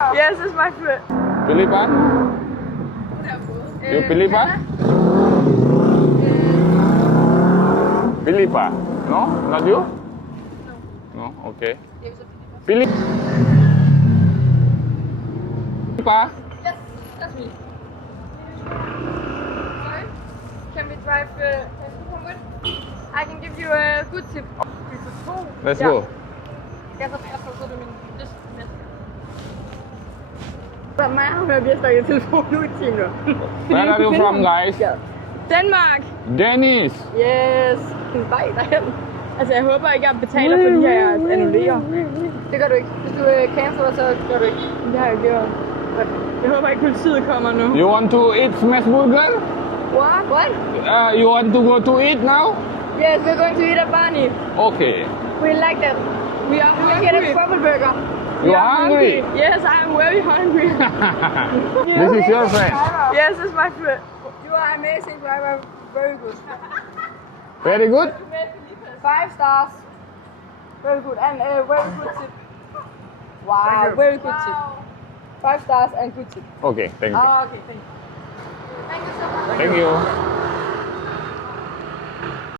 Yes, it's my friend. Philippa? You Philippa? Philippa? No? Not you? No? Okay. Philippa? Yes, that's me. Sorry? Can we drive? Can you come with? I can give you a good tip. Let's Yeah. go. Jeg så det min næste. Mig har hørt, at jeg står i telefon nu i timer. Where are you from, guys? Danmark. Dennis. Yes. Vej derhen. Altså, jeg håber ikke, jeg betaler for de her, jeg annullerer. Det gør du ikke. Hvis du canceler, så gør du ikke. Det har jeg gjort. Jeg håber ikke, politiet kommer nu. You want to eat smash burger? What? What? You want to go to eat now? Yes, we're going to eat at Barney. Okay. We like that. We are hungry. We get a truffle burger. You are hungry? Yes, I am very hungry. This is your friend. Yes, it's my friend. You are amazing driver. Very good. Very good? 5 stars. Very good. And very good tip. Wow, very good tip. 5 stars and good tip. Okay, thank you. Oh, okay, thank you. Thank you so much. Thank you.